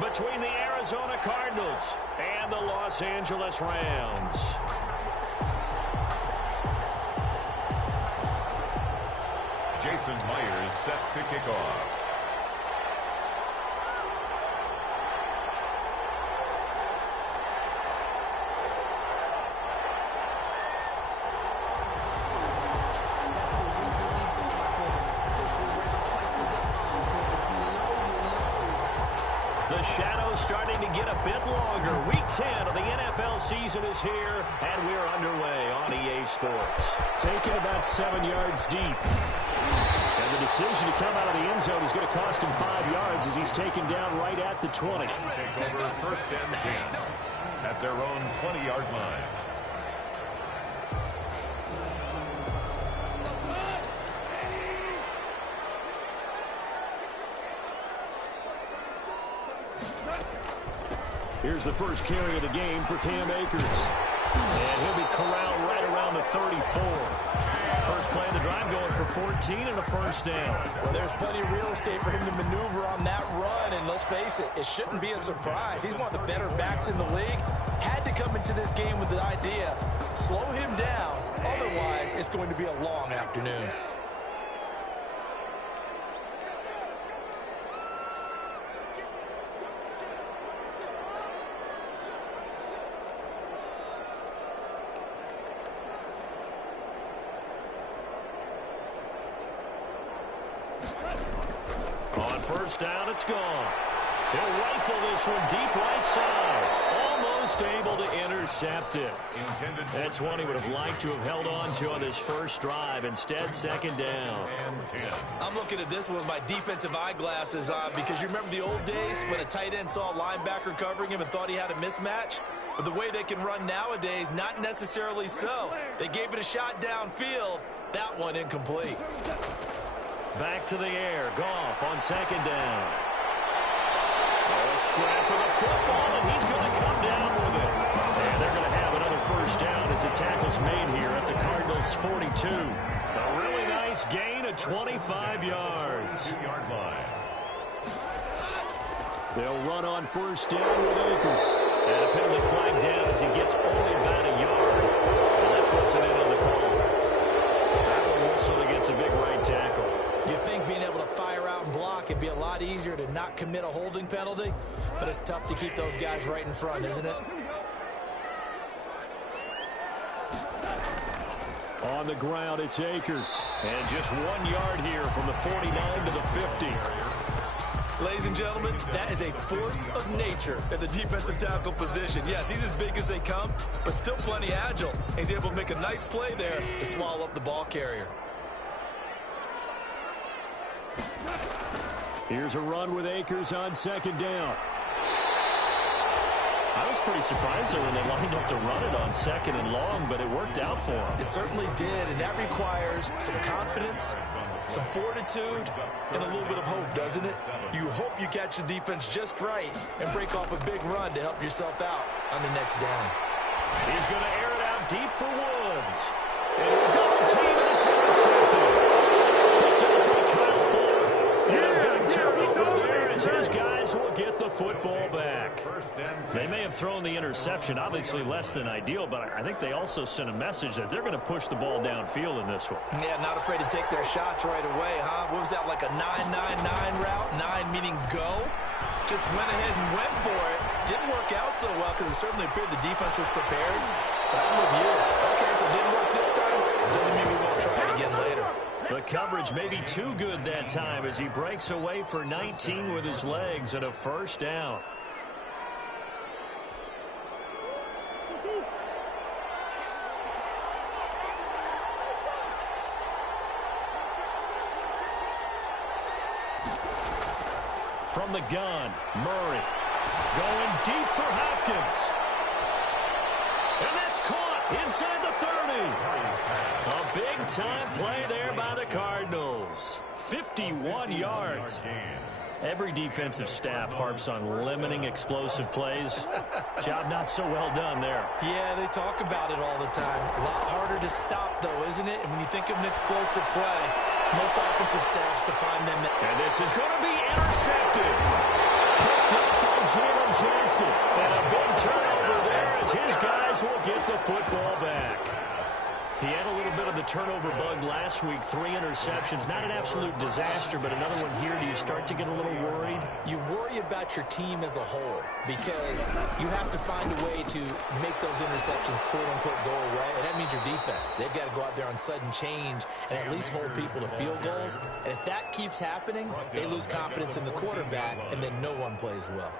between the Arizona Cardinals and the Los Angeles Rams. Jason Myers set to kick off. The shadow's starting to get a bit longer. Week 10 of the NFL season is here, and we're underway on EA Sports. Taken about 7 yards deep. And the decision to come out of the end zone is going to cost him 5 yards as he's taken down right at the 20. Take over 1st and 10 at their own 20-yard line. Here's the first carry of the game for Cam Akers. And he'll be corralled right around the 34. First play of the drive going for 14 and a first down. Well, there's plenty of real estate for him to maneuver on that run, and let's face it, it shouldn't be a surprise. He's one of the better backs in the league. Had to come into this game with the idea, slow him down, otherwise it's going to be a long afternoon. On first down, it's gone. He'll rifle this one deep right side. Almost able to intercept it. That's one he would have liked to have held on to on his first drive. Instead, second down. I'm looking at this one with my defensive eyeglasses on because you remember the old days when a tight end saw a linebacker covering him and thought he had a mismatch? But the way they can run nowadays, not necessarily so. They gave it a shot downfield. That one incomplete. Back to the air. Goff on second down. Oh, scrap for the football, and he's going to come down with it. And they're going to have another first down as the tackle's made here at the Cardinals' 42. A really nice gain of 25 yards. 2-yard line. They'll run on first down with Akers. And a penalty flag down as he gets only about a yard. And let's listen in on the call. That one whistled against a big right tackle. You'd think being able to fire out and block it'd be a lot easier to not commit a holding penalty, but it's tough to keep those guys right in front, isn't it? On the ground, it's Akers. And just 1 yard here from the 49 to the 50. Ladies and gentlemen, that is a force of nature at the defensive tackle position. Yes, he's as big as they come, but still plenty agile. He's able to make a nice play there to swallow up the ball carrier. Here's a run with Akers on second down. I was pretty surprised there when they lined up to run it on second and long, but it worked out for him. It certainly did, and that requires some confidence, some fortitude, and a little bit of hope, doesn't it? You hope you catch the defense just right and break off a big run to help yourself out on the next down. He's going to air it out deep for Woods. And double team, and it's intercepted. Picked up by Kyle Fuller. And a big turnover there as his guys will get the football back. They may have thrown the interception, obviously less than ideal, but I think they also sent a message that they're going to push the ball downfield in this one. Yeah, not afraid to take their shots right away, huh? What was that, like a 9-9-9 route? 9 meaning go? Just went ahead and went for it. Didn't work out so well because it certainly appeared the defense was prepared. But I'm with you. Okay, so it didn't work this time. Doesn't mean we won't try it again later. The coverage may be too good that time as he breaks away for 19 with his legs and a first down. From the gun, Murray going deep for Hopkins. And that's caught inside the 30. A big-time play there by the Cardinals. 51 yards. Every defensive staff harps on limiting explosive plays. Job not so well done there. Yeah, they talk about it all the time. A lot harder to stop, though, isn't it? And when you think of an explosive play, most offensive staffs define them. And this is going to be intercepted. Picked up by football back. He had a little bit of the turnover bug last week, 3 interceptions. Not an absolute disaster, but another one here. Do you start to get a little worried? You worry about your team as a whole because you have to find a way to make those interceptions, quote-unquote, go away, and that means your defense. They've got to go out there on sudden change and at least hold people to field goals. And if that keeps happening, they lose confidence in the quarterback, and then no one plays well.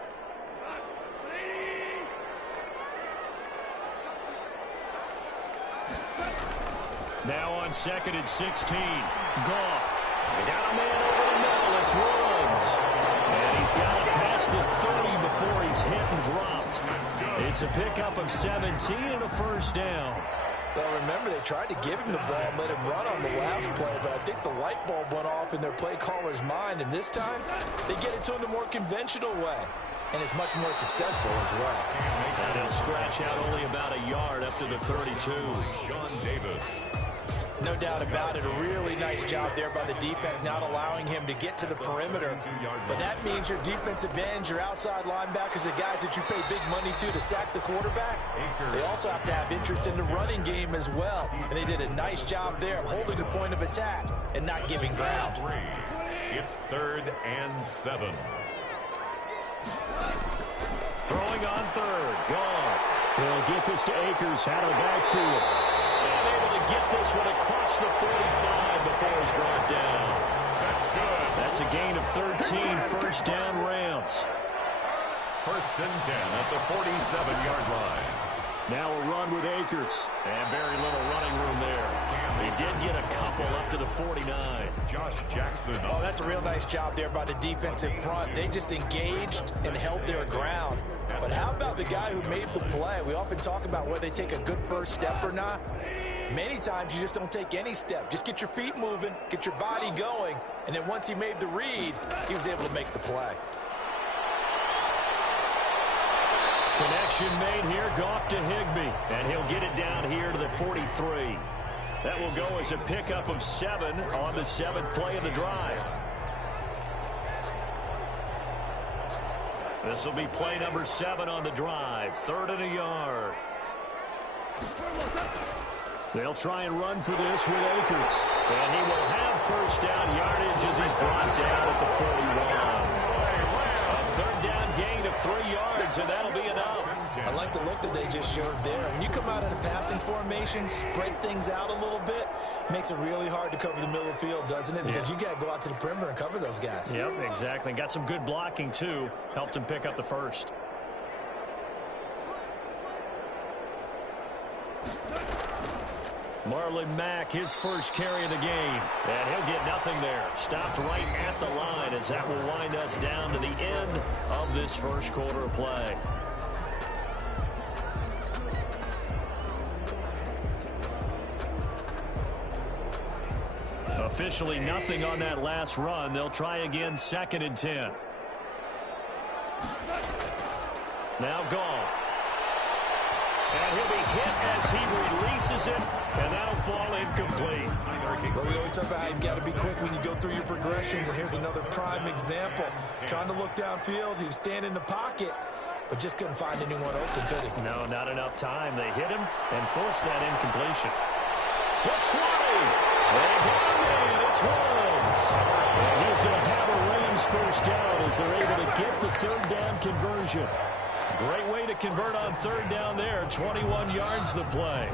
Now on 2nd and 16. Goff. They got a man over the middle. It's Woods. And he's got it past the 30 before he's hit and dropped. It's a pickup of 17 and a first down. Well, remember, they tried to give him the ball and let him run on the last play, but I think the light bulb went off in their play caller's mind, and this time they get it to him the more conventional way, and it's much more successful as well. And he'll scratch out only about a yard up to the 32. Sean Davis. No doubt about it. A really nice job there by the defense, not allowing him to get to the perimeter. But that means your defensive ends, your outside linebackers, the guys that you pay big money to sack the quarterback, they also have to have interest in the running game as well. And they did a nice job there of holding the point of attack and not giving ground. It's 3rd and 7. Throwing on 3rd. Goff. They'll get this to Akers out of the backfield. And able to get this one across the 45 before he's brought down. That's good. That's a gain of 13. First down, Rams. 1st and 10 at the 47-yard line. Now a run with Akers. And very little running room there. He did get a couple up to the 49. Josh Jackson. Oh, that's a real nice job there by the defensive front. They just engaged and held their ground. But how about the guy who made the play? We often talk about whether they take a good first step or not. Many times you just don't take any step. Just get your feet moving, get your body going, and then once he made the read, he was able to make the play. Connection made here. Goff to Higbee. And he'll get it down here to the 43. That will go as a pickup of 7 on the 7th play of the drive. This will be play number 7 on the drive. 3rd and a yard. They'll try and run for this with Akers. And he will have first down yardage as he's brought down at the 41. A 3rd down gain of 3 yards, and that'll be enough. I like the look that they just showed there. When you come out in a passing formation, spread things out a little bit, makes it really hard to cover the middle of the field, doesn't it? Because you got to go out to the perimeter and cover those guys. Yep, exactly. Got some good blocking, too. Helped him pick up the first. Marlon Mack, his first carry of the game. And he'll get nothing there. Stopped right at the line as that will wind us down to the end of this first quarter of play. Officially nothing on that last run. They'll try again 2nd and 10. Now Goff. And he'll be hit as he releases it, and that'll fall incomplete. Well, we always talk about how you've got to be quick when you go through your progressions, and here's another prime example. Trying to look downfield, he was standing in the pocket, but just couldn't find anyone open, could he? No, not enough time. They hit him and forced that incompletion. The 20. They got him in. It's Woods. And he's going to have a Rams first down as they're able to get the 3rd down conversion. Great way to convert on 3rd down there. 21 yards the play.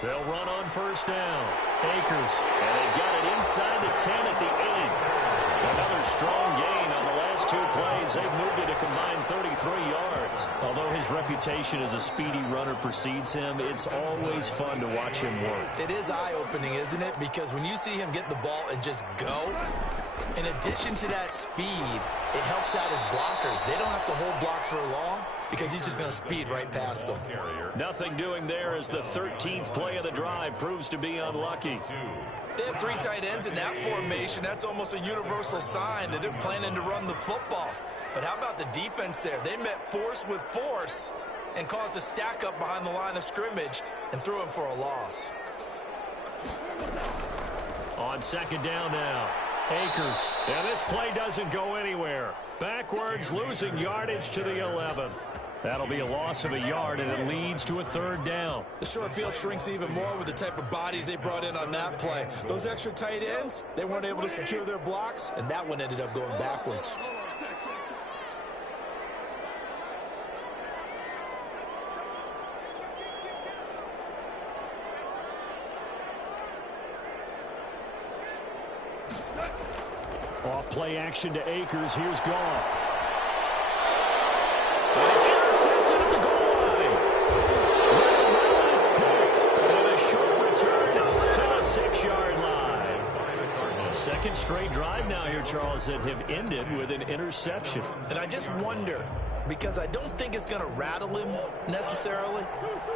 They'll run on first down. Akers. And they've got it inside the 10 at the 8. Another strong gain on the last 2 plays. They've moved it a combined 33 yards. Although his reputation as a speedy runner precedes him, it's always fun to watch him work. It is eye-opening, isn't it? Because when you see him get the ball and just go, in addition to that speed, it helps out his blockers. They don't have to hold blocks for long because he's just going to speed right past them. Nothing doing there as the 13th play of the drive proves to be unlucky. They have 3 tight ends in that formation. That's almost a universal sign that they're planning to run the football. But how about the defense there? They met force with force and caused a stack up behind the line of scrimmage and threw him for a loss. On 2nd down now. Akers. And this play doesn't go anywhere. Backwards, losing yardage to the 11. That'll be a loss of a yard, and it leads to a third down. The short field shrinks even more with the type of bodies they brought in on that play. Those extra tight ends, they weren't able to secure their blocks, and that one ended up going backwards. Off play action to Akers. Here's Goff. And it's intercepted at the goal line. Well, it's picked. And a short return to the 6-yard line. Second straight drive now here, Charles, that have ended with an interception. And I just wonder, because I don't think it's going to rattle him necessarily,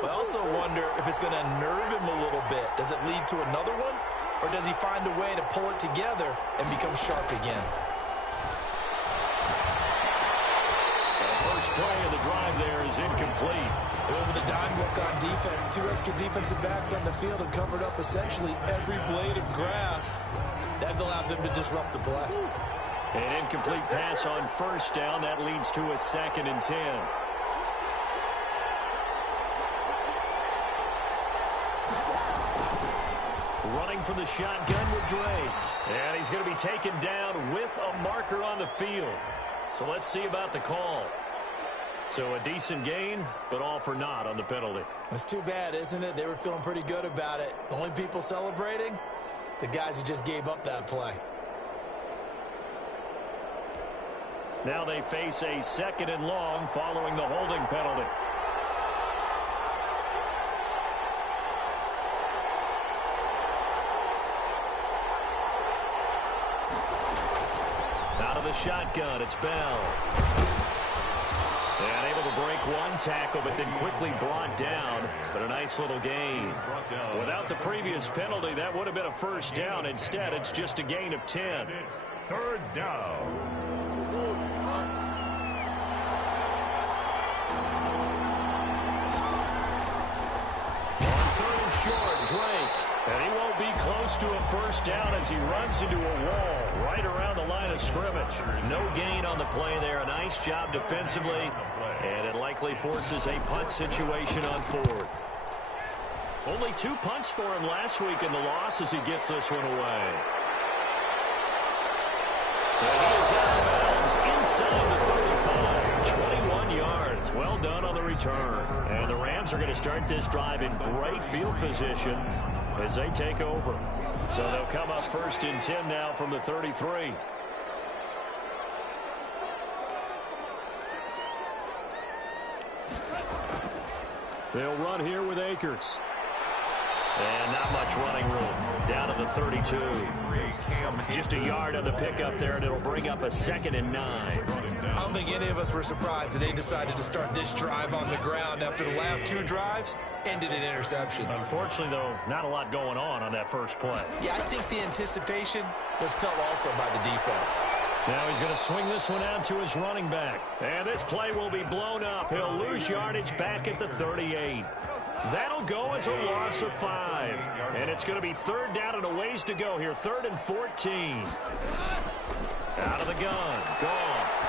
but I also wonder if it's going to unnerve him a little bit. Does it lead to another one? Or does he find a way to pull it together and become sharp again? The first play of the drive there is incomplete. They went with a dime look on defense. 2 extra defensive backs on the field and covered up essentially every blade of grass. That allowed them to disrupt the play. An incomplete pass on first down. That leads to a 2nd and 10. Running for the shotgun with Drake. And he's going to be taken down with a marker on the field. So let's see about the call. So a decent gain, but all for naught on the penalty. It's too bad, isn't it? They were feeling pretty good about it. The only people celebrating, the guys who just gave up that play. Now they face a 2nd and long following the holding penalty. Out of the shotgun, it's Bell. And able to break one tackle, but then quickly brought down. But a nice little gain. Without the previous penalty, that would have been a first down. Instead, it's just a gain of 10. It's third down. Short, Drake, and he won't be close to a first down as he runs into a wall right around the line of scrimmage. No gain on the play there. A nice job defensively, and it likely forces a punt situation on 4th. Only 2 punts for him last week in the loss as he gets this one away. And he is out of bounds inside the 35. 21 yards. Well done on the return. And the Rams are going to start this drive in great field position as they take over. So they'll come up 1st and 10 now from the 33. They'll run here with Akers. And not much running room. Down to the 32. Just a yard on the pickup there, and it'll bring up a 2nd and 9. I don't think any of us were surprised that they decided to start this drive on the ground after the last 2 drives ended in interceptions. Unfortunately, though, not a lot going on that first play. Yeah, I think the anticipation was felt also by the defense. Now he's going to swing this one out to his running back. And this play will be blown up. He'll lose yardage back at the 38. That'll go as a loss of 5. And it's going to be 3rd down and a ways to go here. 3rd and 14. Out of the gun. Goff.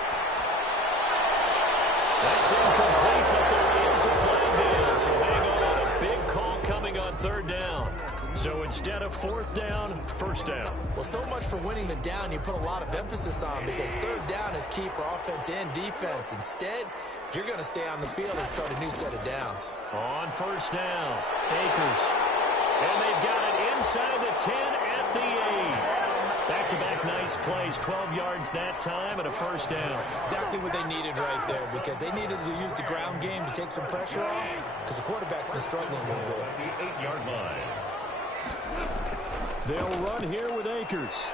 That's incomplete, but there is a flag down. So hang on. A big call coming on 3rd down. So instead of 4th down, 1st down. Well, so much for winning the down you put a lot of emphasis on, because 3rd down is key for offense and defense. Instead, you're going to stay on the field and start a new set of downs. On 1st down, Akers. And they've got it inside the 10 at the 8. Back-to-back nice plays, 12 yards that time and a 1st down. Exactly what they needed right there, because they needed to use the ground game to take some pressure off, because the quarterback's been struggling a little bit. The 8-yard line. They'll run here with Akers.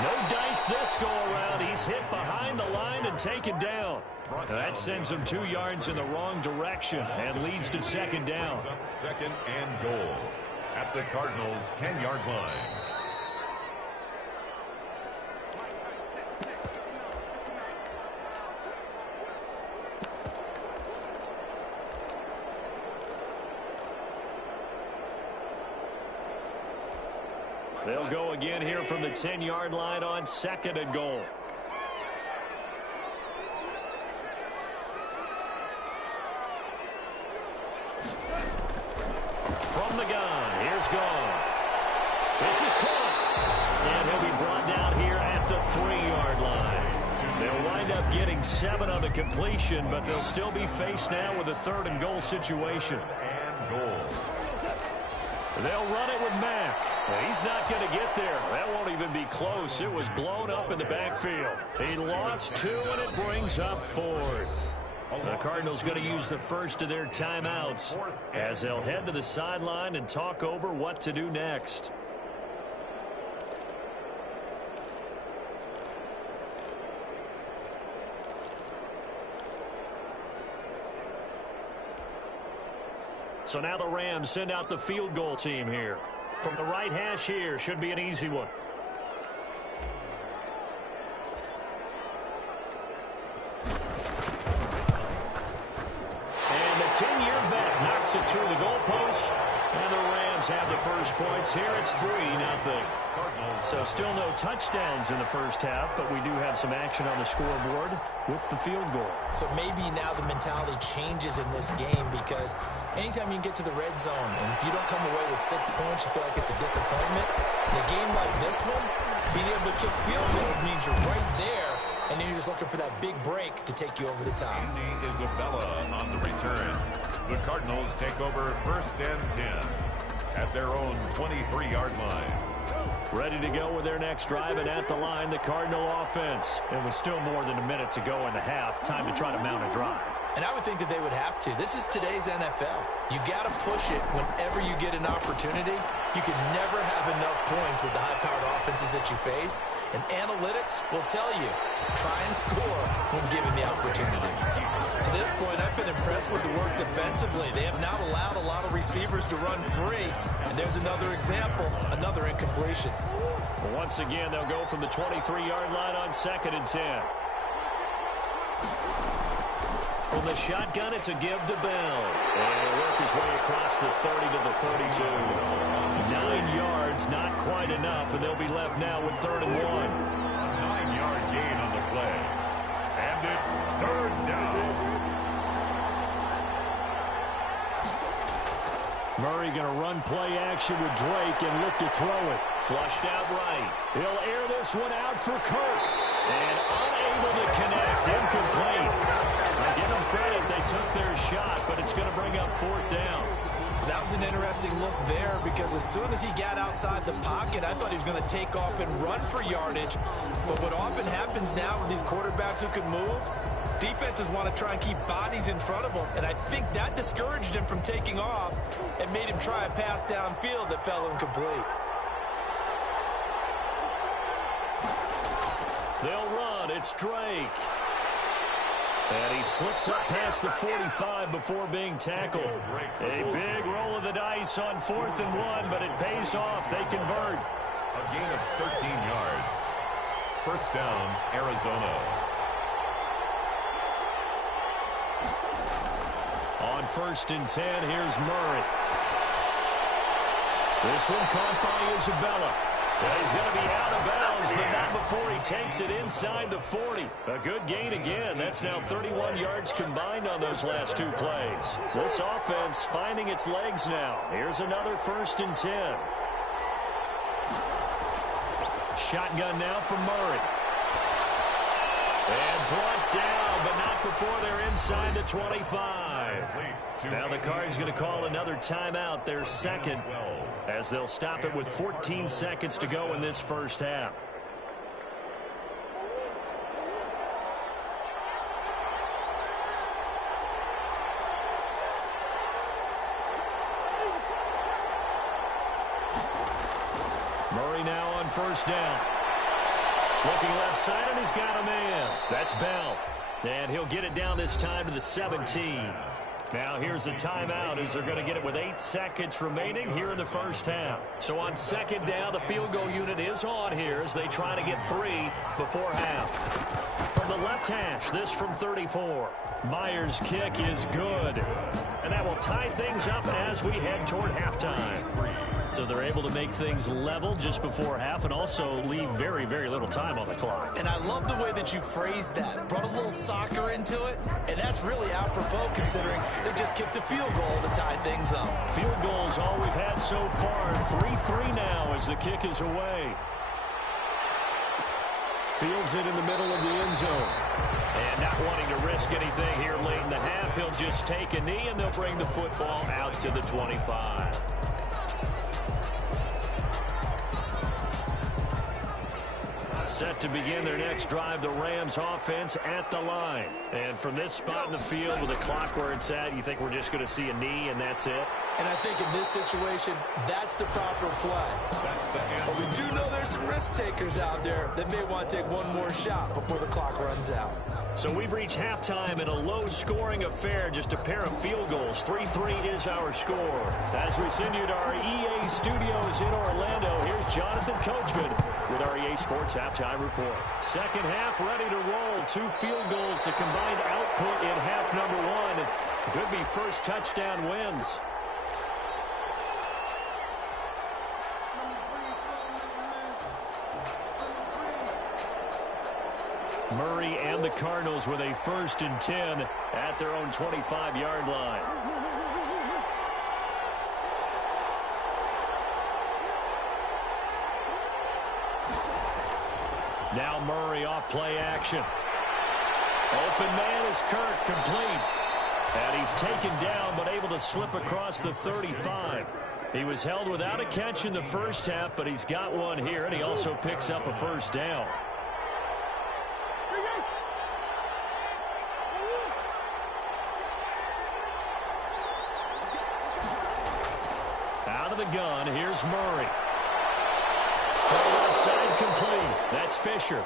No dice this go-around. He's hit behind the line and taken down. That sends him 2 yards in the wrong direction and leads to 2nd down. 2nd and goal at the Cardinals' 10-yard line. They'll go again here from the 10-yard line on 2nd and goal. From the gun, here's Goff. This is caught. And he'll be brought down here at the 3-yard line. They'll wind up getting 7 on the completion, but they'll still be faced now with a 3rd and goal situation. And goal. They'll run it with Mack. He's not going to get there. That won't even be close. It was blown up in the backfield. He lost 2, and it brings up 4th. The Cardinals going to use the first of their timeouts as they'll head to the sideline and talk over what to do next. So now the Rams send out the field goal team here. From the right hash here, should be an easy one. And the 10-year vet knocks it through the goalpost. And the Rams have the first points here. It's 3-0. So still no touchdowns in the first half, but we do have some action on the scoreboard with the field goal. So maybe now the mentality changes in this game because anytime you can get to the red zone, and if you don't come away with 6 points, you feel like it's a disappointment. In a game like this one, being able to kick field goals means you're right there, and then you're just looking for that big break to take you over the top. Andy Isabella on the return. The Cardinals take over 1st and 10 at their own 23-yard line. Ready to go with their next drive, and at the line, the Cardinal offense. And with still more than a minute to go in the half, time to try to mount a drive. And I would think that they would have to. This is today's NFL. You got to push it whenever you get an opportunity. You can never have enough points with the high-powered offenses that you face. And analytics will tell you, try and score when given the opportunity. To this point, I've been impressed with the work defensively. They have not allowed a lot of receivers to run free. And there's another example, another incompletion. Well, once again, they'll go from the 23-yard line on 2nd and 10. From the shotgun, it's a give to Bell. And he'll work his way across the 30 to the 32. 9 yards, not quite enough, and they'll be left now with 3rd and 1. A 9-yard gain on the play. And it's 3rd down. Murray going to run play action with Drake and look to throw it. Flushed out right. He'll air this one out for Kirk. And unable to connect. Incomplete. Now give them credit. They took their shot, but it's going to bring up 4th down. That was an interesting look there because as soon as he got outside the pocket, I thought he was going to take off and run for yardage. But what often happens now with these quarterbacks who can move, defenses want to try and keep bodies in front of them, and I think that discouraged him from taking off and made him try a pass downfield that fell incomplete. They'll run. It's Drake. And he slips up past the 45 before being tackled. A big roll of the dice on 4th and 1, but it pays off. They convert. A gain of 13 yards. 1st down, Arizona. On 1st and 10, here's Murray. This one caught by Isabella. He's going to be out of bounds, but not before he takes it inside the 40. A good gain again. That's now 31 yards combined on those last 2 plays. This offense finding its legs now. Here's another 1st and 10. Shotgun now from Murray. And brought down, but not before they're inside the 25. Now the Cards going to call another timeout, their 2nd, as they'll stop it with 14 seconds to go in this first half. Murray now on 1st down. Looking left side, and he's got a man. That's Bell. And he'll get it down this time to the 17. Now here's a timeout as they're going to get it with 8 seconds remaining here in the first half. So on 2nd down, the field goal unit is on here as they try to get 3 before half. From the left hash, this from 34. Myers' kick is good. And that will tie things up as we head toward halftime. So they're able to make things level just before half and also leave very, very little time on the clock. And I love the way that you phrased that. Brought a little soccer into it, and that's really apropos considering they just kicked a field goal to tie things up. Field goals all we've had so far. 3-3 now as the kick is away. Fields it in the middle of the end zone. And not wanting to risk anything here late in the half, he'll just take a knee, and they'll bring the football out to the 25. Set to begin their next drive, the Rams offense at the line. And from this spot in the field with the clock where it's at, you think we're just going to see a knee and that's it? And I think in this situation, that's the proper play. But we do know there's some risk takers out there that may want to take one more shot before the clock runs out. So we've reached halftime in a low-scoring affair, just a pair of field goals. 3-3 is our score. As we send you to our EA studios in Orlando, here's Jonathan Coachman with our EA Sports Halftime Report. Second half ready to roll. 2 field goals, the combined output in half number 1. Could be first touchdown wins. Murray and the Cardinals with a 1st and 10 at their own 25-yard line. Now Murray off play action. Open man is Kirk, complete. And he's taken down but able to slip across the 35. He was held without a catch in the first half, but he's got one here, and he also picks up a first down. Out of the gun, here's Murray. Throw left side complete. That's Fisher.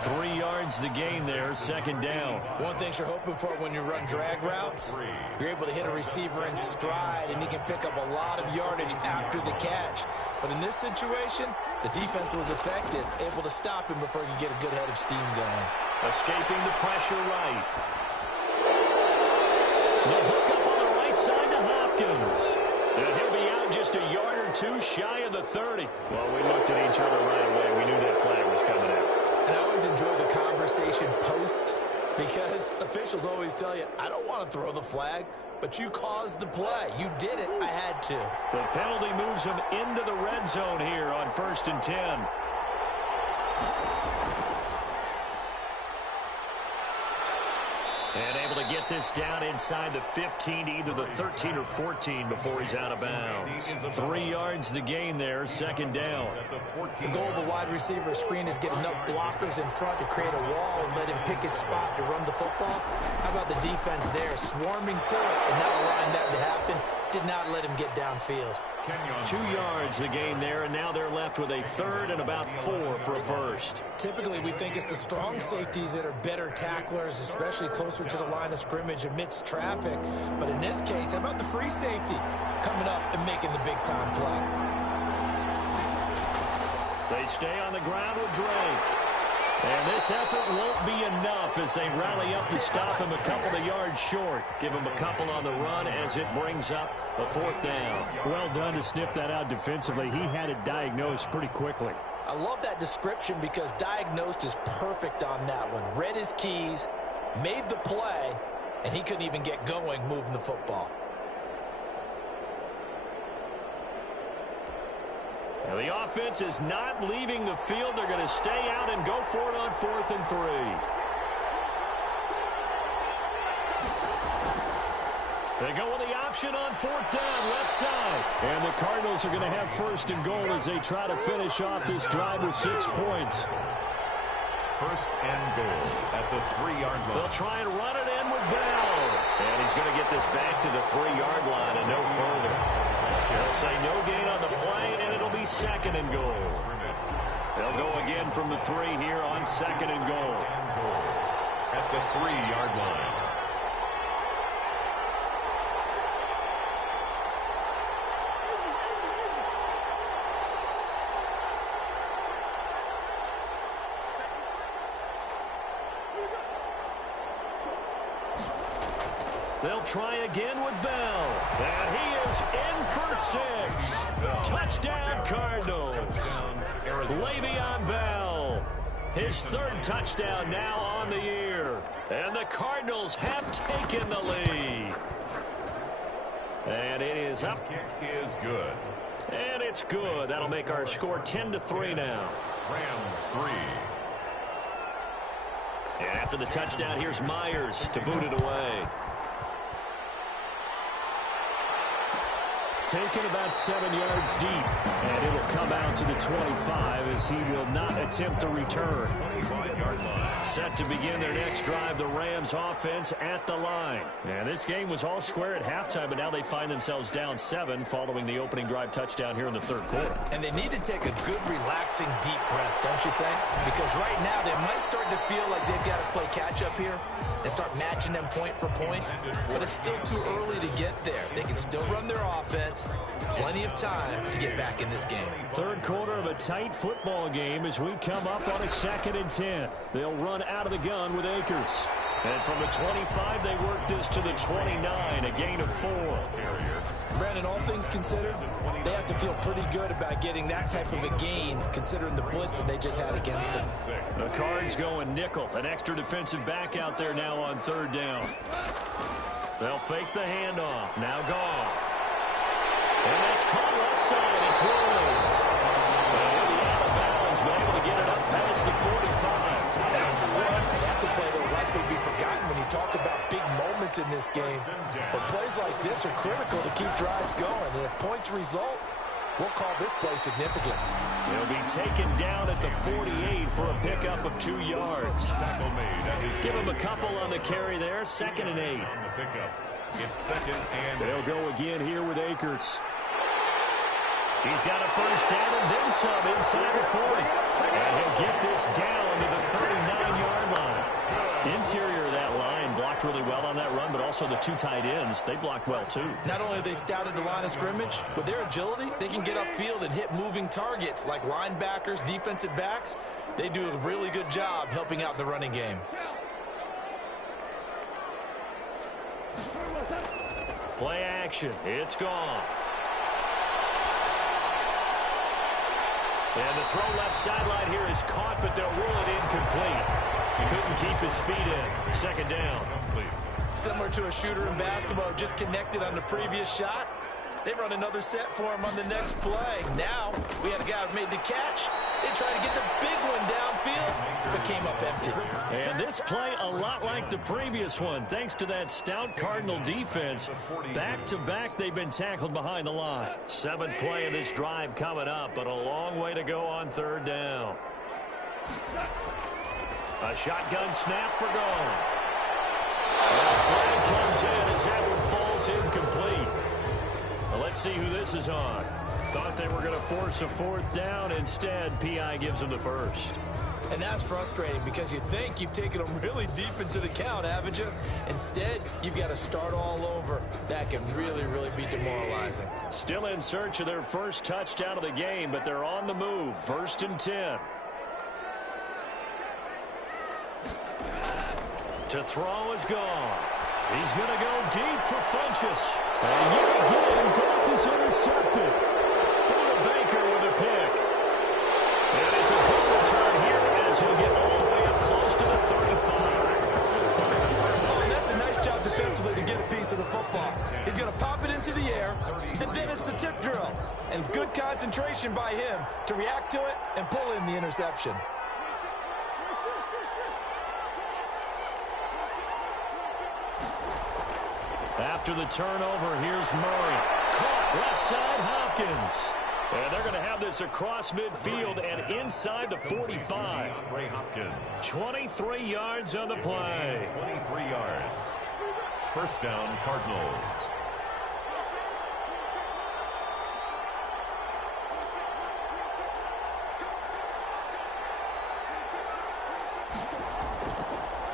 3 yards the gain there, 2nd down. One thing you're hoping for when you run drag routes, you're able to hit a receiver in stride, and he can pick up a lot of yardage after the catch. But in this situation, the defense was effective, able to stop him before he could get a good head of steam going. Escaping the pressure right. The hook up on the right side to Hopkins. And he'll be out just a yard or 2 shy of the 30. Well, we looked at each other right away. We knew that flag was coming out. And I always enjoy the conversation post because officials always tell you, I don't want to throw the flag, but you caused the play. You did it. I had to. The penalty moves him into the red zone here on 1st and 10. And able to get this down inside the 15 to either the 13 or 14 before he's out of bounds. 3 yards the gain there, 2nd down. The goal of a wide receiver screen is get enough blockers in front to create a wall and let him pick his spot to run the football. How about the defense there, swarming to it and not allowing that to happen? Did not let him get downfield. 2 yards the gain there, and now they're left with a 3rd and about 4 for a first. Typically, we think it's the strong safeties that are better tacklers, especially closer to the line of scrimmage amidst traffic. But in this case, how about the free safety coming up and making the big-time play? They stay on the ground with Drake. And this effort won't be enough as they rally up to stop him a couple of yards short. Give him a couple on the run as it brings up a 4th down. Well done to sniff that out defensively. He had it diagnosed pretty quickly. I love that description because diagnosed is perfect on that one. Read his keys, made the play, and he couldn't even get going moving the football. Now the offense is not leaving the field. They're going to stay out and go for it on 4th and 3. They go with the option on 4th down, left side. And the Cardinals are going to have 1st and goal as they try to finish off this drive with 6 points. 1st and goal at the 3-yard line. They'll try and run it in with Bell. And he's going to get this back to the 3-yard line and no further. They'll say no gain on the play, and it'll be 2nd and goal. They'll go again from the 3 here on 2nd and goal. At the 3-yard line. They'll try again with Bell. And he is in for 6. Touchdown, Cardinals. Le'Veon Bell. His 3rd touchdown now on the year. And the Cardinals have taken the lead. And it is up. Kick is good. And it's good. That'll make our score 10-3 now. Rams 3. And after the touchdown, here's Myers to boot it away. Taken about 7 yards deep, and it'll come out to the 25 as he will not attempt a return. 25-yard line. Set to begin their next drive, the Rams offense at the line. And this game was all square at halftime, but now they find themselves down 7 following the opening drive touchdown here in the 3rd quarter. And they need to take a good, relaxing, deep breath, don't you think? Because right now they might start to feel like they've got to play catch-up here and start matching them point for point. But it's still too early to get there. They can still run their offense. Plenty of time to get back in this game. 3rd quarter of a tight football game as we come up on a 2nd and 10. They'll run out of the gun with Akers. And from the 25, they work this to the 29, a gain of 4. Brandon, all things considered, they have to feel pretty good about getting that type of a gain considering the blitz that they just had against them. The Cards going nickel. An extra defensive back out there now on 3rd down. They'll fake the handoff. Now Goff. And that's caught left side. It's Woods. And he'll be out of bounds, but able to get it up past the 45. That's a play that will likely be forgotten when you talk about big moments in this game. But plays like this are critical to keep drives going. And if points result, we'll call this play significant. He'll be taken down at the 48 for a pickup of 2 yards. Tackle made. Give him a couple on the carry there. 2nd and 8. On the pickup. It's 2nd and 8. They'll go again here with Akers. He's got a 1st down and then some inside the 40. And he'll get this down to the 39-yard line. Interior of that line blocked really well on that run, but also the 2 tight ends, they blocked well too. Not only have they scouted the line of scrimmage, with their agility, they can get upfield and hit moving targets like linebackers, defensive backs. They do a really good job helping out the running game. Play action. It's Goff. And the throw left sideline here is caught, but they'll rule it incomplete. He couldn't keep his feet in. 2nd down. Similar to a shooter in basketball, just connected on the previous shot. They run another set for him on the next play. Now, we had a guy who made the catch. They tried to get the big one downfield, but came up empty. And this play a lot like the previous one. Thanks to that stout Cardinal defense. Back-to-back, they've been tackled behind the line. 7th play of this drive coming up, but a long way to go on 3rd down. A shotgun snap for Goff. The flag comes in as that one falls incomplete. Well, let's see who this is on. Thought they were going to force a 4th down. Instead, P.I. gives them the 1st. And that's frustrating because you think you've taken them really deep into the count, haven't you? Instead, you've got to start all over. That can really, really be demoralizing. Still in search of their 1st touchdown of the game, but they're on the move. 1st and 10. To throw is Goff. He's going to go deep for Funchess. And yet again, Goff is intercepted. Buda Baker with a pick. And it's a good return here as he'll get all the way up close to the 35. Oh, and that's a nice job defensively to get a piece of the football. He's going to pop it into the air, and then it's the tip drill. And good concentration by him to react to it and pull in the interception. After the turnover, here's Murray. Caught left side, Hopkins. And they're going to have this across midfield and inside the 45. 23 yards on the play. 23 yards. 1st down, Cardinals.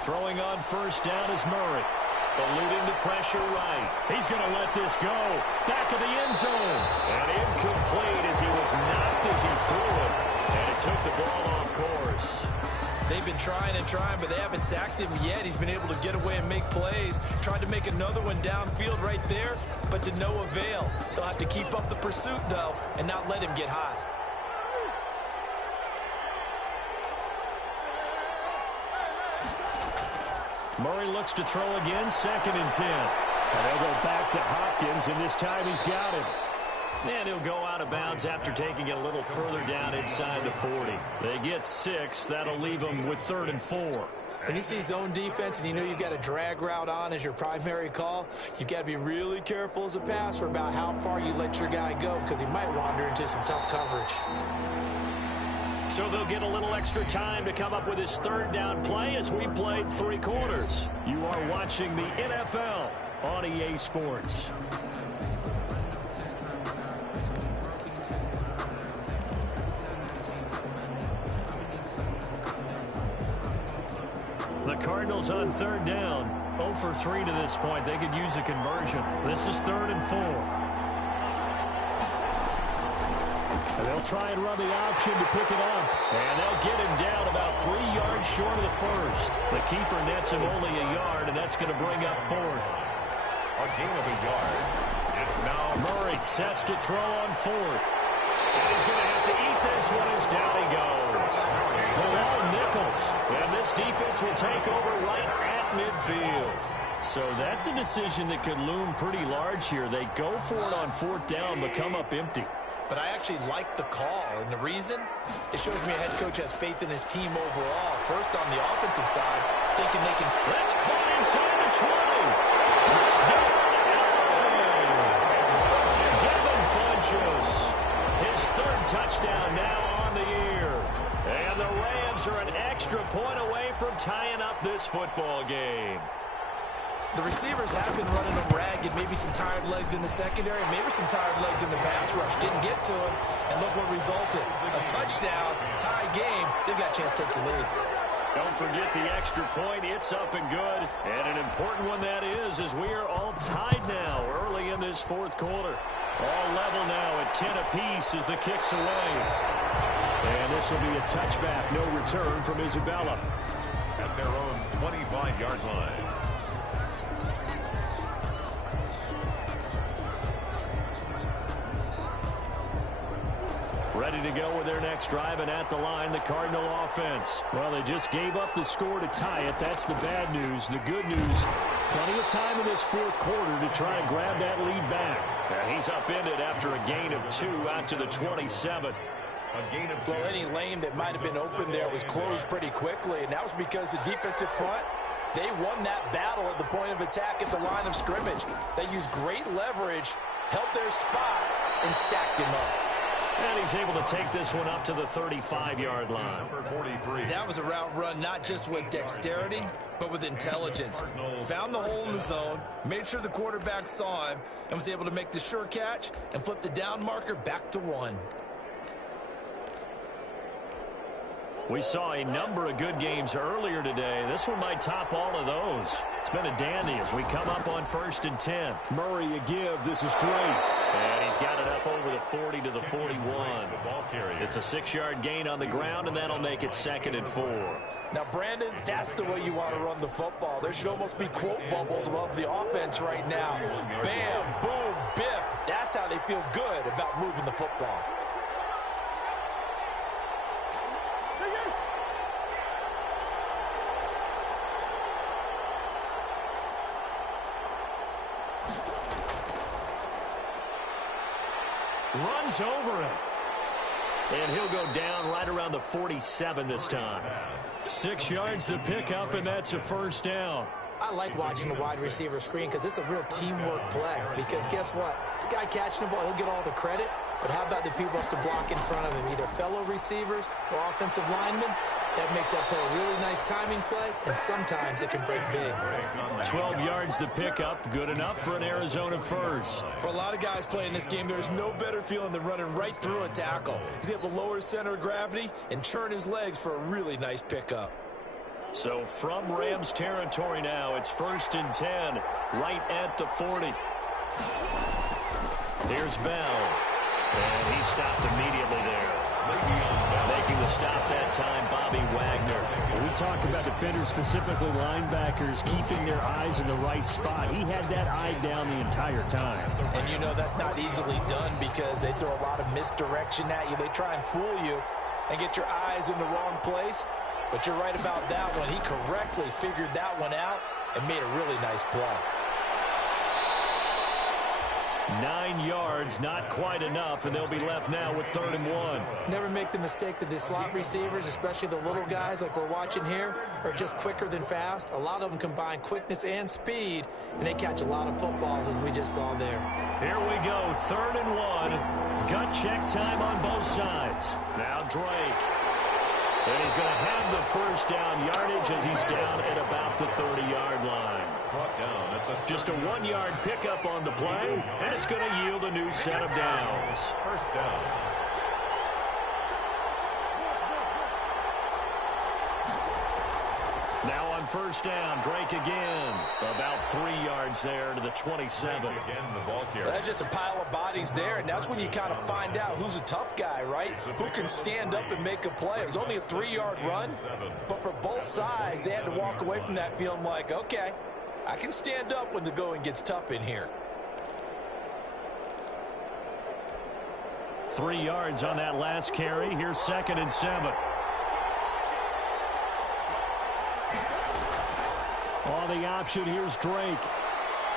Throwing on 1st down is Murray. Eluding the pressure right. He's going to let this go. Back of the end zone. And incomplete as he was knocked as he threw it. And it took the ball off course. They've been trying and trying, but they haven't sacked him yet. He's been able to get away and make plays. Tried to make another one downfield right there, but to no avail. They'll have to keep up the pursuit, though, and not let him get hot. Murray looks to throw again, 2nd and 10. And they'll go back to Hopkins, and this time he's got him. And he'll go out of bounds after taking it a little further down inside the 40. They get 6. That'll leave them with 3rd and 4. When you see zone defense and you know you've got a drag route on as your primary call, you've got to be really careful as a passer about how far you let your guy go because he might wander into some tough coverage. So they'll get a little extra time to come up with his 3rd down play as we played 3 quarters. You are watching the NFL on EA Sports. The Cardinals on 3rd down. 0 for 3 to this point. They could use a conversion. This is 3rd and 4. And they'll try and run the option to pick it up. And they'll get him down about 3 yards short of the first. The keeper nets him only a yard, and that's going to bring up 4th. A gain of a yard. It's now Murray sets to throw on 4th. And he's going to have to eat this one as down he goes. Below Nichols. And this defense will take over right at midfield. So that's a decision that could loom pretty large here. They go for it on 4th down, but come up empty. But I actually like the call, and the reason? It shows me a head coach has faith in his team overall. First on the offensive side, thinking they can... That's caught inside the 20. Touchdown, LA! Devin Funchess. His 3rd touchdown now on the year. And the Rams are an extra point away from tying up this football game. The receivers have been running them ragged, maybe some tired legs in the secondary, maybe some tired legs in the pass rush. Didn't get to him, and look what resulted. A touchdown, tie game. They've got a chance to take the lead. Don't forget the extra point. It's up and good. And an important one that is, as we are all tied now early in this 4th quarter. All level now at 10 apiece as the kick's away. And this will be a touchback. No return from Isabella. at their own 25-yard line. Ready to go with their next drive, and at the line, the Cardinal offense. Well, they just gave up the score to tie it. That's the bad news. The good news, plenty of time in this 4th quarter to try and grab that lead back. And he's upended after a gain of 2 out to the 27. A gain of 2. Well, any lane that might have been open there was closed pretty quickly, and that was because the defensive front, they won that battle at the point of attack at the line of scrimmage. They used great leverage, held their spot, and stacked him up. And he's able to take this one up to the 35-yard line. Number 43. That was a route run not just with dexterity, but with intelligence. Found the hole in the zone, made sure the quarterback saw him, and was able to make the sure catch and flip the down marker back to 1. We saw a number of good games earlier today. This one might top all of those. It's been a dandy as we come up on 1st and 10. Murray a give. This is Drake. And he's got it up over the 40 to the 41. It's a 6-yard gain on the ground, and that'll make it 2nd and 4. Now, Brandon, that's the way you want to run the football. There should almost be quote bubbles above the offense right now. Bam, boom, biff. That's how they feel good about moving the football. Runs over him. And he'll go down right around the 47 this time. 6 yards the pickup, and that's a 1st down. I like watching the wide receiver screen because it's a real teamwork play. Because guess what? The guy catching the ball, he'll get all the credit. But how about the people up to block in front of him, either fellow receivers or offensive linemen? That makes that play a really nice timing play, and sometimes it can break big. 12 yards the pickup, good enough for an Arizona first. For a lot of guys playing this game, there's no better feeling than running right through a tackle. He's able to lower his center of gravity and churn his legs for a really nice pickup. So from Rams territory now, it's 1st and 10, right at the 40. Here's Bell, and he stopped immediately there. Making the stop that time, Bobby Wagner. When we talk about defenders, specifically linebackers, keeping their eyes in the right spot. He had that eye down the entire time. And you know that's not easily done because they throw a lot of misdirection at you. They try and fool you and get your eyes in the wrong place. But you're right about that one. He correctly figured that one out and made a really nice play. 9 yards, not quite enough, and they'll be left now with 3rd and 1. Never make the mistake that the slot receivers, especially the little guys like we're watching here, are just quicker than fast. A lot of them combine quickness and speed, and they catch a lot of footballs, as we just saw there. Here we go, 3rd and 1. Gut check time on both sides. Now Drake. And he's going to have the first down yardage as he's down at about the 30-yard line. Just a 1-yard pickup on the play, and it's going to yield a new set of downs. First down. Now on first down, Drake again. About 3 yards there to the 27. Again, the ball carrier. That's just a pile of bodies there, and that's when you kind of find out who's a tough guy, right? Who can stand up and make a play. It was only a 3-yard run, but for both sides, they had to walk away from that feeling like, okay, I can stand up when the going gets tough in here. 3 yards on that last carry. Here's 2nd and 7. On the option, here's Drake.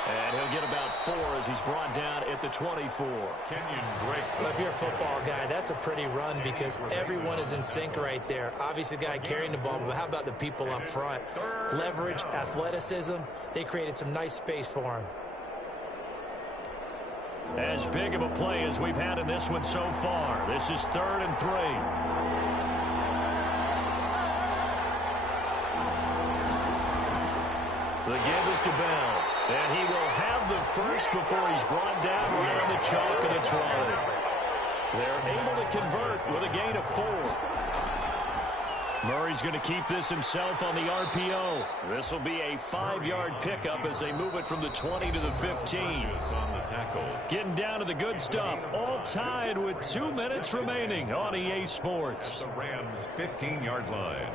And he'll get about 4 as he's brought down at the 24. Kenyon Drake. Well, if you're a football guy, that's a pretty run because everyone is in sync right there. Obviously, the guy carrying the ball, but how about the people up front? Leverage, athleticism, they created some nice space for him. As big of a play as we've had in this one so far. This is 3rd and 3. The give is to Bell, and he will have the first before he's brought down right on the chalk of the 12. They're able to convert with a gain of 4. Murray's going to keep this himself on the RPO. This will be a 5-yard pickup as they move it from the 20 to the 15. On the tackle. Getting down to the good stuff, all tied with 2 minutes remaining on EA Sports. The Rams' 15-yard line.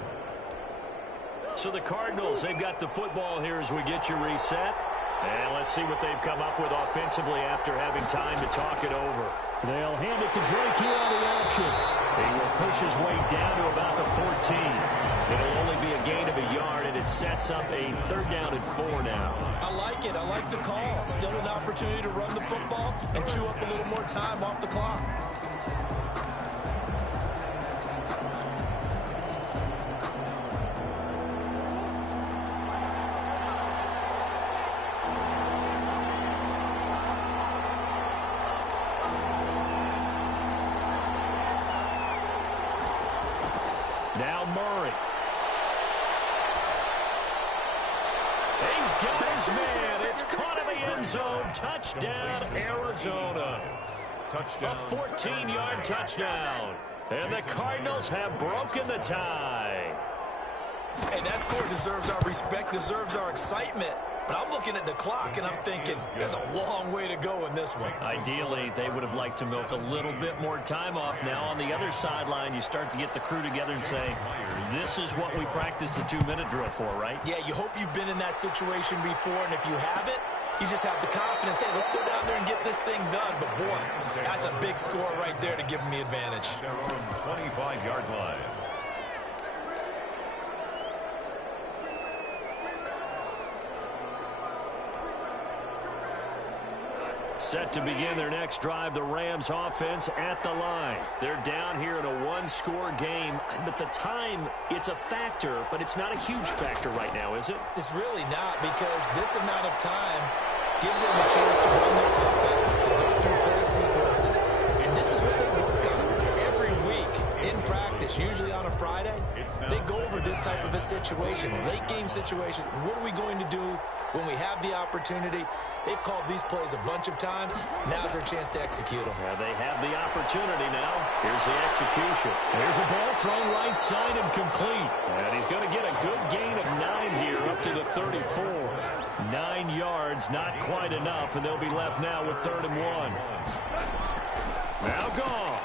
So the Cardinals, they've got the football here as we get you reset. And let's see what they've come up with offensively after having time to talk it over. They'll hand it to Drake here on the option. He will push his way down to about the 14. It'll only be a gain of a yard, and it sets up a 3rd down and 4 now. I like it. I like the call. Still an opportunity to run the football and chew up a little more time off the clock. Now Murray. He's got his man. It's caught in the end zone. Touchdown, Arizona. Touchdown. A 14-yard touchdown. And the Cardinals have broken the tie. And that score deserves our respect, deserves our excitement. But I'm looking at the clock, and I'm thinking, there's a long way to go in this one. Ideally, they would have liked to milk a little bit more time off. Now, on the other sideline, you start to get the crew together and say, this is what we practiced the 2-minute drill for, right? Yeah, you hope you've been in that situation before, and if you haven't, you just have the confidence, hey, let's go down there and get this thing done. But, boy, that's a big score right there to give them the advantage. Their own 25-yard line. Set to begin their next drive, the Rams offense at the line. They're down here in a 1-score game, but the time, it's a factor, but it's not a huge factor right now, is it? It's really not, because this amount of time gives them a chance to run their offense, to go through play sequences, and this is what they work on every week in practice, usually on a Friday. They go over this type of a situation, late game situation. What are we going to do when we have the opportunity? They've called these plays a bunch of times. Now's their chance to execute them. Yeah, they have the opportunity now. Here's the execution. There's a ball thrown right side and complete. And he's going to get a good gain of 9 here up to the 34. 9 yards, not quite enough, and they'll be left now with 3rd and 1. Now Goff.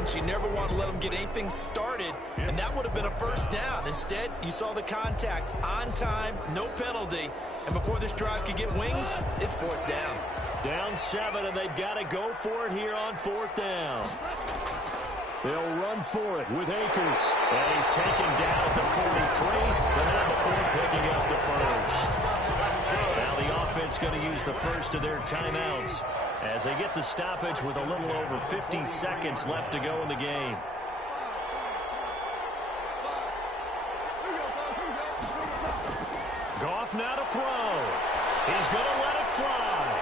defense. You never want to let them get anything started, and that would have been a first down. Instead, you saw the contact on time, no penalty, and before this drive could get wings, it's fourth down. Down 7, and they've got to go for it here on fourth down. They'll run for it with Akers. And he's taken down at the 43, but not before picking up the first. Now the offense going to use the first of their timeouts as they get the stoppage with a little over 50 seconds left to go in the game. Goff now to throw. He's going to let it fly.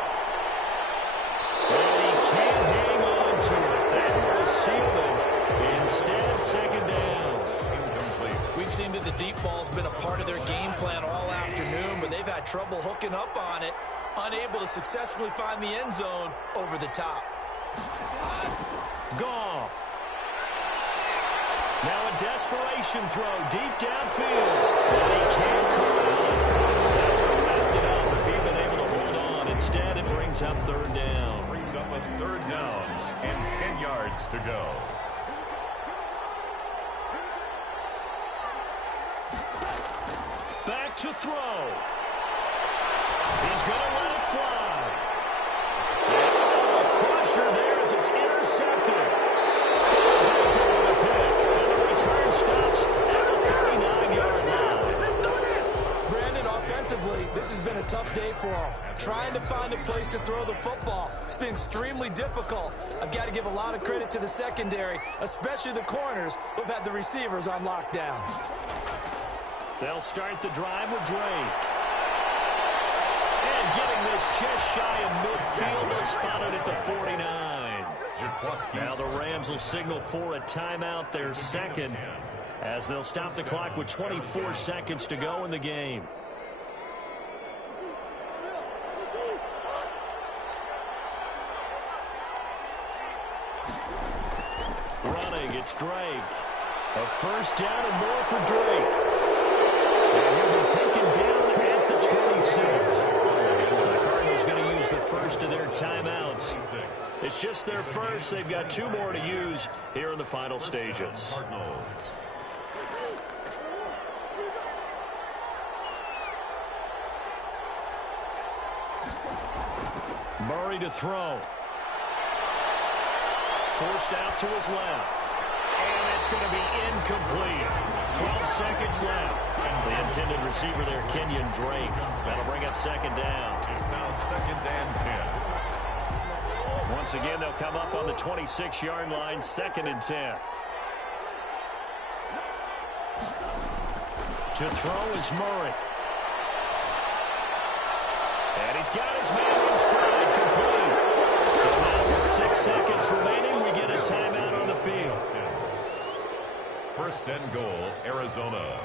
And he can't hang on to it. That was sealed. Instead, second down. Incomplete. We've seen that the deep ball's been a part of their game plan all afternoon, but they've had trouble hooking up on it, unable to successfully find the end zone over the top. Goff. Now a desperation throw deep downfield. And he can't corral it. That would have wrapped it up if he'd been able to hold on. Instead, it brings up third down. Brings up a third down and 10 yards to go. Back to throw. He's going to let it fly. Oh, a crusher there as it's intercepted. Baker with a pick. And the return stops at the 39-yard line. Brandon, offensively, this has been a tough day for them. Trying to find a place to throw the football. It's been extremely difficult. I've got to give a lot of credit to the secondary, especially the corners who've had the receivers on lockdown. They'll start the drive with Drake. And getting this just shy of midfield, they'll spot it at the 49. Now the Rams will signal for a timeout, their second, as they'll stop the clock with 24 seconds to go in the game. Running, it's Drake. A first down and more for Drake. And he'll be taken down at the 26. The Cardinals going to use the first of their timeouts. It's just their first. They've got 2 more to use here in the final stages. Murray to throw. Forced out to his left. And it's going to be incomplete. 12 seconds left. The intended receiver there, Kenyon Drake. That'll bring up second down. It's now second and 10. Once again, they'll come up on the 26-yard line, second and 10. To throw is Murray. And he's got his man in stride, complete. So now with 6 seconds remaining, we get a timeout on the field. First and goal, Arizona.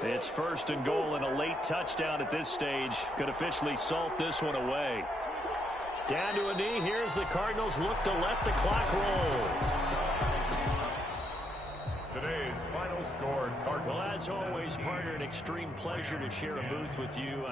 It's first and goal, and a late touchdown at this stage could officially salt this one away. Down to a knee. Here's the Cardinals look to let the clock roll. Today's final score, Cardinals. Well, as always, partner, an extreme pleasure to share a booth with you.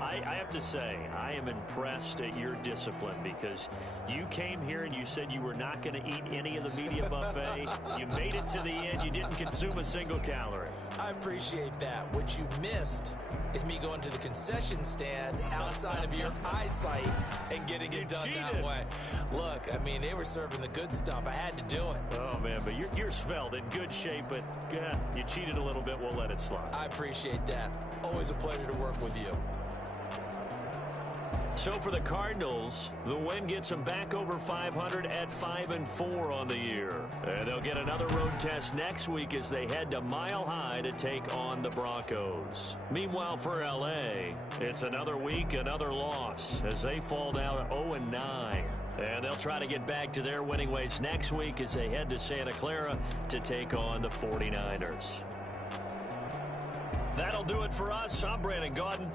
I have to say, I am impressed at your discipline because you came here and you said you were not going to eat any of the media buffet. You made it to the end. You didn't consume a single calorie. I appreciate that. What you missed is me going to the concession stand outside of your eyesight and getting it done that way. Look, I mean, they were serving the good stuff. I had to do it. Oh, man, but you're svelte, in good shape, but you cheated a little bit. We'll let it slide. I appreciate that. Always a pleasure to work with you. So for the Cardinals, the win gets them back over 500 at 5-4 on the year. And they'll get another road test next week as they head to Mile High to take on the Broncos. Meanwhile, for L.A., it's another week, another loss as they fall down at 0-9. And they'll try to get back to their winning ways next week as they head to Santa Clara to take on the 49ers. That'll do it for us. I'm Brandon Gaudin.